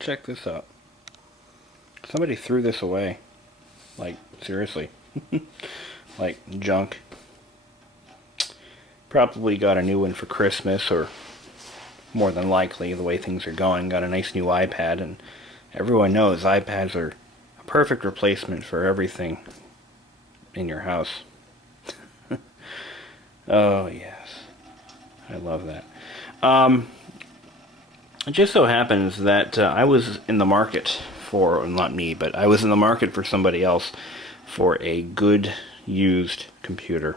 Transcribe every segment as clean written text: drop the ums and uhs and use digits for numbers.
Check this out. Somebody threw this away. Like, seriously. Like, junk. Probably got a new one for Christmas, or more than likely, the way things are going, got a nice new iPad, and everyone knows iPads are a perfect replacement for everything in your house. Oh, yes. I love that. It just so happens that I was in the market for, not me, but I was in the market for somebody else for a good used computer.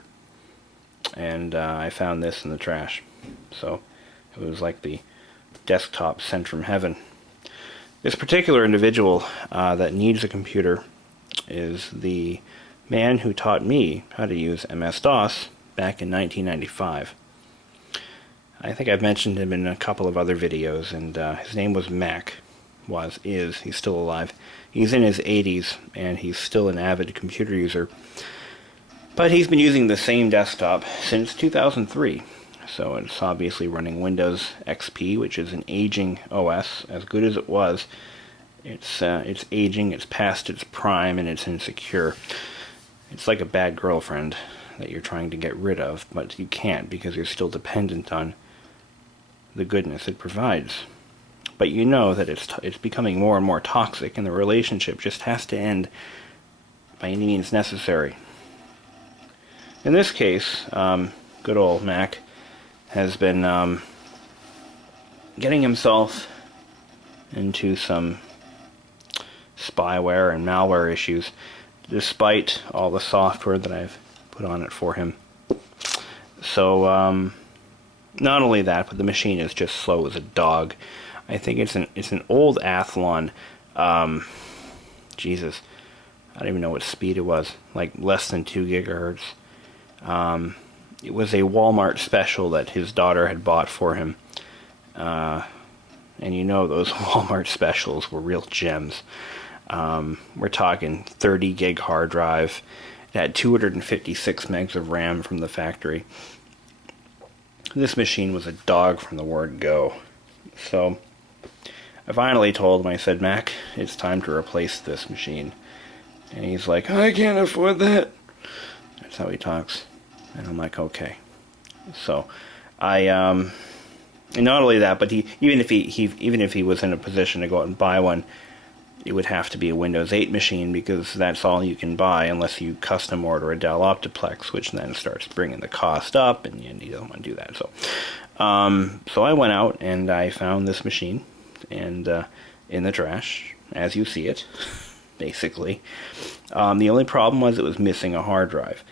And I found this in the trash. So it was like the desktop sent from heaven. This particular individual that needs a computer is the man who taught me how to use MS-DOS back in 1995. I think I've mentioned him in a couple of other videos, and his name was Mac. He's still alive. He's in his 80s, and he's still an avid computer user. But he's been using the same desktop since 2003. So it's obviously running Windows XP, which is an aging OS. As good as it was, it's aging, it's past its prime, and it's insecure. It's like a bad girlfriend that you're trying to get rid of, but you can't because you're still dependent on the goodness it provides. But you know that it's becoming more and more toxic, and the relationship just has to end by any means necessary. In this case, good old Mac has been getting himself into some spyware and malware issues, despite all the software that I've put on it for him. So, not only that, but the machine is just slow as a dog. I think it's an old Athlon. Jesus, I don't even know what speed it was. Like less than 2 gigahertz. It was a Walmart special that his daughter had bought for him. And you know those Walmart specials were real gems. We're talking 30 gig hard drive. It had 256 megs of RAM from the factory. This machine was a dog from the word go. So I finally told him, I said, Mac, it's time to replace this machine. And he's like, I can't afford that. That's how he talks. And I'm like, okay. So and not only that, but even if he was in a position to go out and buy one, it would have to be a Windows 8 machine, because that's all you can buy unless you custom order a Dell Optiplex, which then starts bringing the cost up, and you don't want to do that. So, so I went out and I found this machine, and in the trash, as you see it, basically. The only problem was it was missing a hard drive.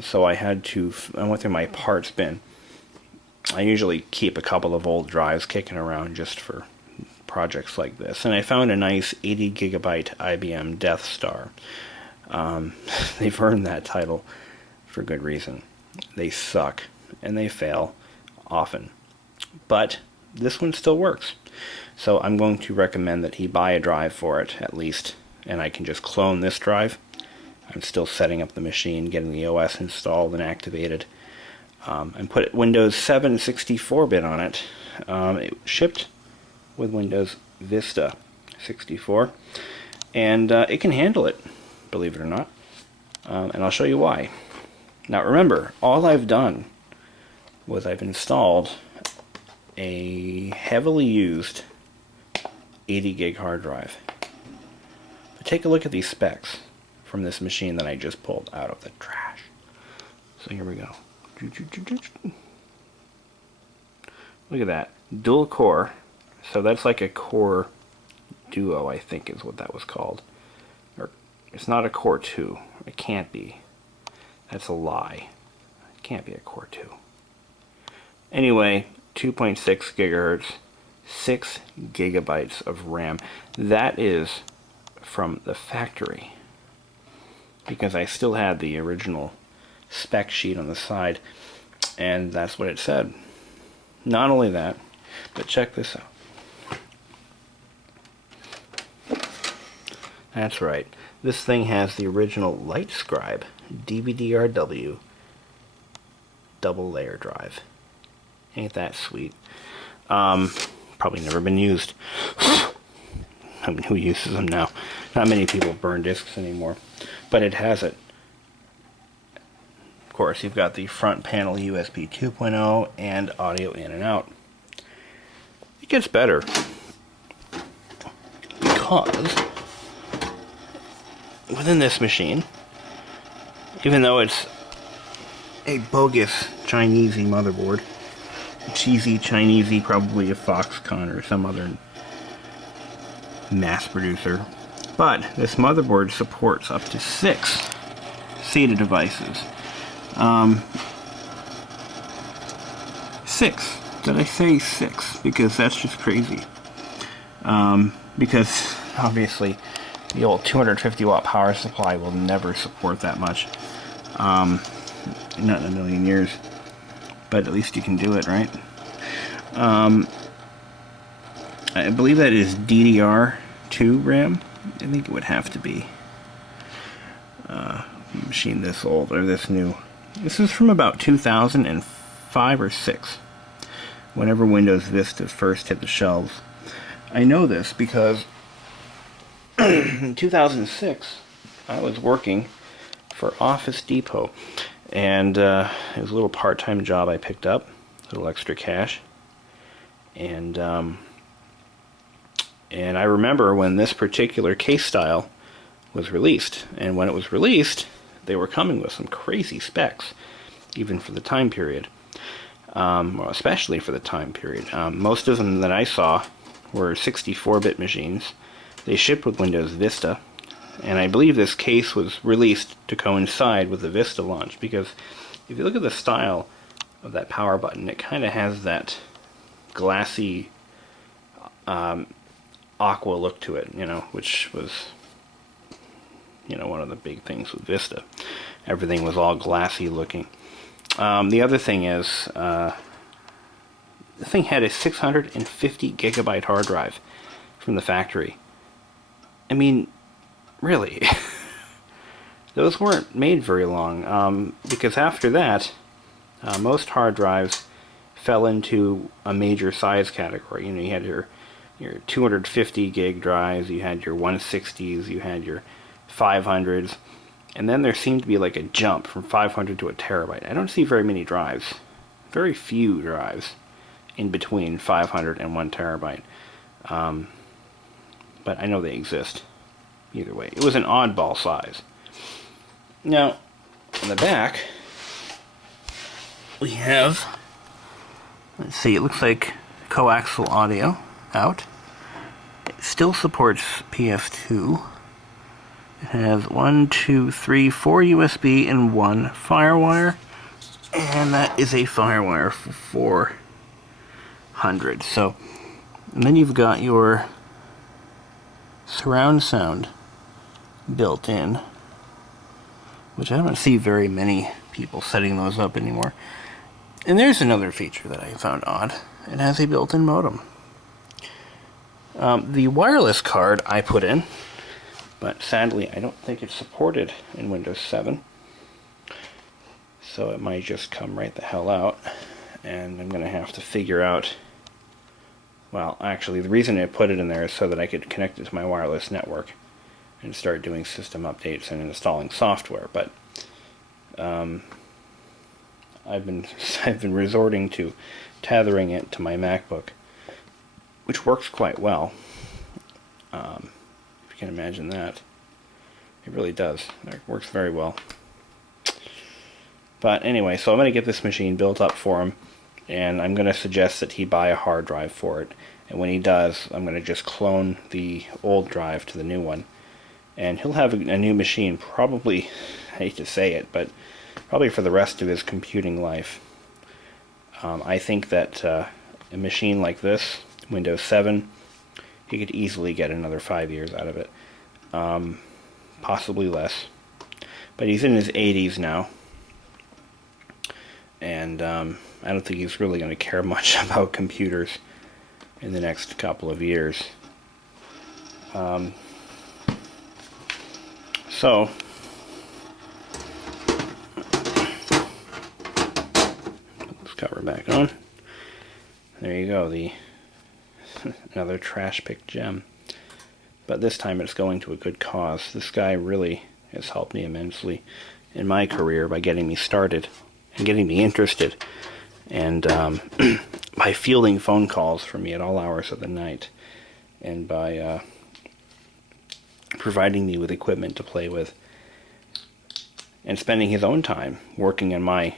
So I went through my parts bin. I usually keep a couple of old drives kicking around just for projects like this, and I found a nice 80 gigabyte IBM Death Star. They've earned that title for good reason. They suck, and they fail often. But this one still works. So I'm going to recommend that he buy a drive for it, at least, and I can just clone this drive. I'm still setting up the machine, getting the OS installed and activated, and put Windows 7 64-bit on it. It shipped with Windows Vista 64, and it can handle it, believe it or not, and I'll show you why. Now remember, all I've done was I've installed a heavily used 80 gig hard drive. But take a look at these specs from this machine that I just pulled out of the trash. So here we go. Look at that, dual core. So that's like a Core Duo, I think is what that was called. Or it's not a Core 2. It can't be. That's a lie. It can't be a Core 2. Anyway, 2.6 gigahertz, 6 gigabytes of RAM. That is from the factory, because I still had the original spec sheet on the side, and that's what it said. Not only that, but check this out. That's right. This thing has the original LightScribe DVD-RW double layer drive. Ain't that sweet? Probably never been used. I mean, who uses them now? Not many people burn discs anymore, but it has it. Of course, you've got the front panel USB 2.0 and audio in and out. It gets better because within this machine, even though it's a bogus Chinesey motherboard, cheesy Chinesey, probably a Foxconn or some other mass producer, but this motherboard supports up to 6 SATA devices. 6. Did I say 6? Because that's just crazy. Because obviously the old 250 watt power supply will never support that much. Not in a million years. But at least you can do it, right? I believe that is DDR2 RAM. I think it would have to be. Machine this old or this new. This is from about 2005 or 6. Whenever Windows Vista first hit the shelves. I know this because in 2006 I was working for Office Depot, and it was a little part-time job I picked up, a little extra cash, and I remember when this particular case style was released, and when it was released they were coming with some crazy specs, even for the time period. Well, especially for the time period. Most of them that I saw were 64-bit machines. They shipped with Windows Vista, and I believe this case was released to coincide with the Vista launch, because if you look at the style of that power button, it kind of has that glassy aqua look to it, you know, which was, you know, one of the big things with Vista. Everything was all glassy looking. The other thing is, the thing had a 650 gigabyte hard drive from the factory. I mean, really, those weren't made very long, because after that, most hard drives fell into a major size category. You know, you had your 250 gig drives, you had your 160s, you had your 500s, and then there seemed to be like a jump from 500 to a terabyte. I don't see very many drives, very few drives in between 500 and 1 terabyte. But I know they exist. Either way, it was an oddball size. Now, on the back, we have, let's see, it looks like coaxial audio out. It still supports PS2. It has 4 USB and 1 FireWire, and that is a FireWire for 400. So, and then you've got your surround sound built in, which I don't see very many people setting those up anymore. And there's another feature that I found odd. It has a built-in modem. The wireless card I put in, but sadly I don't think it's supported in Windows 7, so it might just come right the hell out, and I'm going to have to figure out, well, actually the reason I put it in there is so that I could connect it to my wireless network and start doing system updates and installing software, but I've been resorting to tethering it to my MacBook, which works quite well. If you can imagine that. It really does. It works very well. But anyway, so I'm going to get this machine built up for him, and I'm going to suggest that he buy a hard drive for it. And when he does, I'm going to just clone the old drive to the new one. And he'll have a new machine, probably, I hate to say it, but probably for the rest of his computing life. I think that a machine like this, Windows 7, he could easily get another 5 years out of it. Possibly less. But he's in his 80s now. And I don't think he's really going to care much about computers in the next couple of years. So, put this cover back on. There you go, the another trash pick gem. but this time it's going to a good cause. This guy really has helped me immensely in my career by getting me started and getting me interested, and by fielding phone calls from me at all hours of the night, and by providing me with equipment to play with, and spending his own time working on my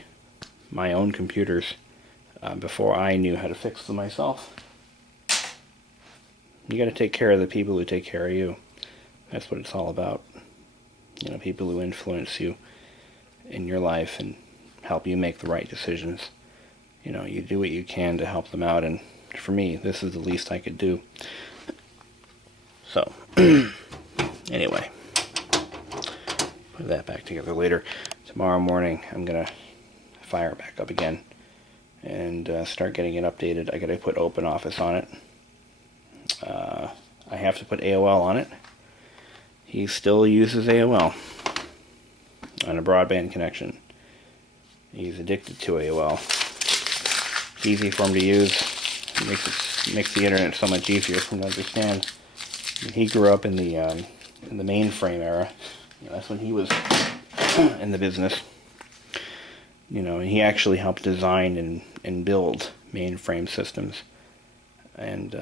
own computers before I knew how to fix them myself. You got to take care of the people who take care of you. That's what it's all about. You know, people who influence you in your life and help you make the right decisions. You know, you do what you can to help them out, and for me, this is the least I could do. So, anyway, put that back together later. Tomorrow morning, I'm going to fire it back up again and start getting it updated. I got to put OpenOffice on it. I have to put AOL on it. He still uses AOL on a broadband connection. He's addicted to AOL. It's easy for him to use. It makes the internet so much easier for him to understand. He grew up in the mainframe era. You know, that's when he was in the business. You know, and he actually helped design and build mainframe systems and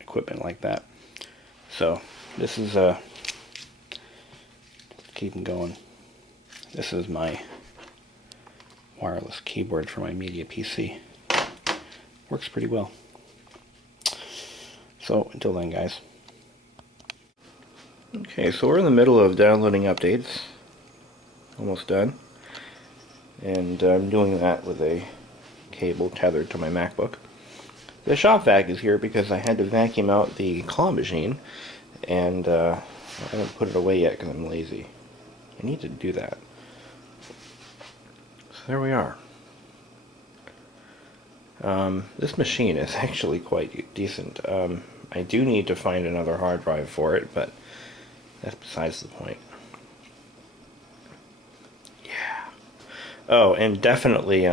equipment like that. So this is keep him going. This is my wireless keyboard for my media PC. Works pretty well. So until then, guys. Okay, so we're in the middle of downloading updates. Almost done. And I'm doing that with a cable tethered to my MacBook. The shop vac is here because I had to vacuum out the claw machine, and I haven't put it away yet because I'm lazy. I need to do that. So there we are. This machine is actually quite decent. I do need to find another hard drive for it, but that's besides the point. Yeah. Oh, and definitely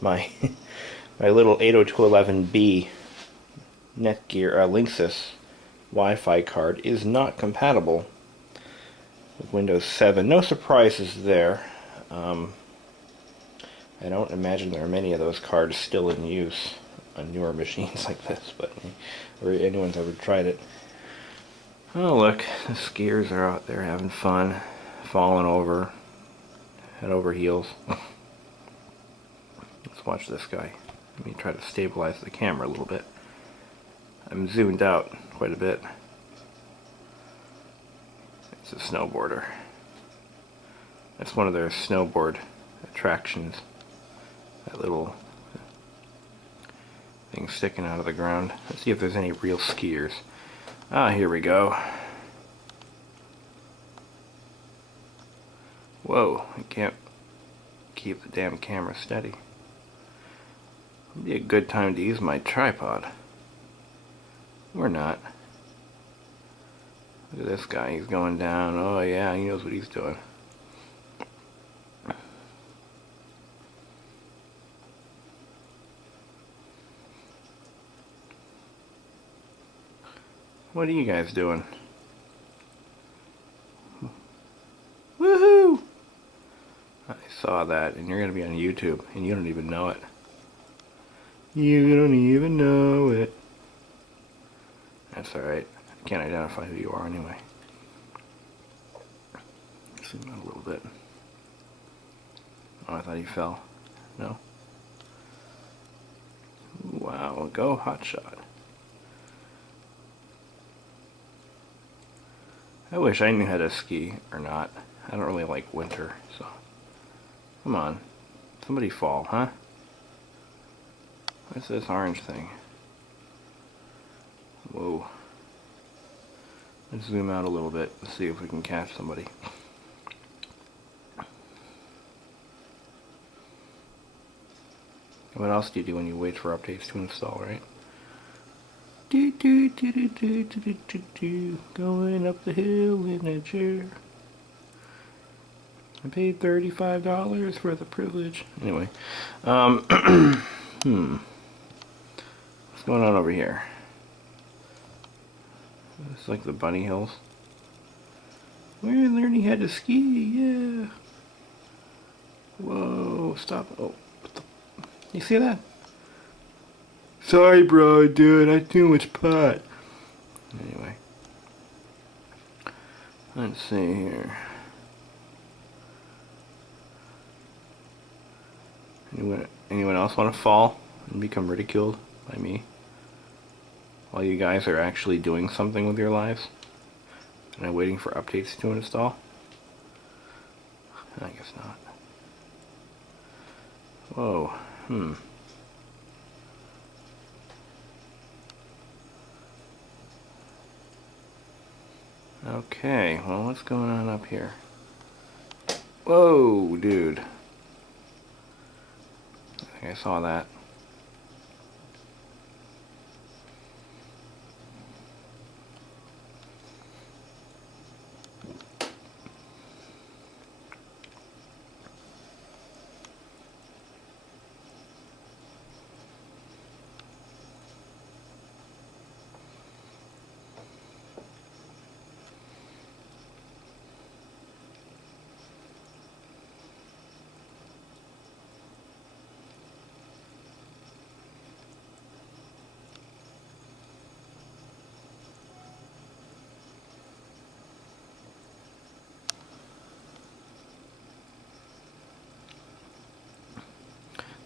my my little 802.11b Netgear Linksys Wi-Fi card is not compatible with Windows 7. No surprises there. I don't imagine there are many of those cards still in use on newer machines like this, but or anyone's ever tried it. Oh look, the skiers are out there having fun, falling over, head over heels. Let's watch this guy. Let me try to stabilize the camera a little bit. I'm zoomed out quite a bit. It's a snowboarder. That's one of their snowboard attractions. That little thing sticking out of the ground. Let's see if there's any real skiers. Ah, here we go. Whoa, I can't keep the damn camera steady. It'd be a good time to use my tripod. Or not. Look at this guy, he's going down. Oh yeah, he knows what he's doing. What are you guys doing? Woohoo! I saw that, and you're going to be on YouTube, and you don't even know it. You don't even know it. That's alright. I can't identify who you are anyway. Zoom out a little bit. Oh, I thought he fell. No? Wow, go hotshot. I wish I knew how to ski or not. I don't really like winter, so. Come on. Somebody fall, huh? What's this orange thing? Whoa. Let's zoom out a little bit and see if we can catch somebody. What else do you do when you wait for updates to install, right? Going up the hill in a chair. I paid $35 for the privilege. Anyway, what's going on over here? It's like the bunny hills. We're learning how to ski, yeah. Whoa, stop. Oh, what the, you see that? Sorry, bro, dude, I too much pot. Anyway. Let's see here. Anyone else want to fall and become ridiculed by me? While you guys are actually doing something with your lives? And I'm waiting for updates to install? I guess not. Whoa, Okay, well, what's going on up here? Whoa, dude. I think I saw that.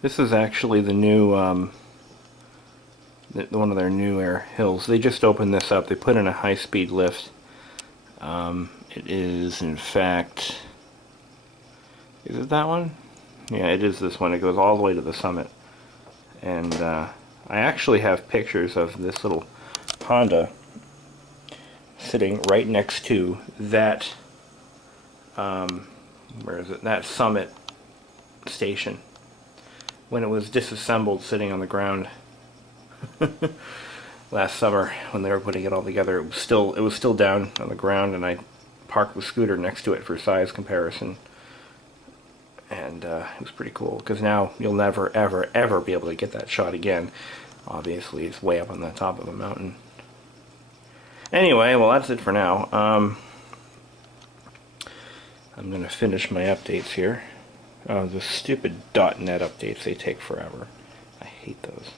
This is actually the new, one of their newer hills. They just opened this up. They put in a high-speed lift. It is, in fact, is it that one? Yeah, it is this one. It goes all the way to the summit. And I actually have pictures of this little Honda sitting right next to that, where is it? That summit station. When it was disassembled, sitting on the ground last summer when they were putting it all together, it was still down on the ground, and I parked the scooter next to it for size comparison, and it was pretty cool because now you'll never ever ever be able to get that shot again. Obviously, it's way up on the top of a mountain. Anyway, well, that's it for now. I'm gonna finish my updates here. Oh, the stupid .NET updates, they take forever. I hate those.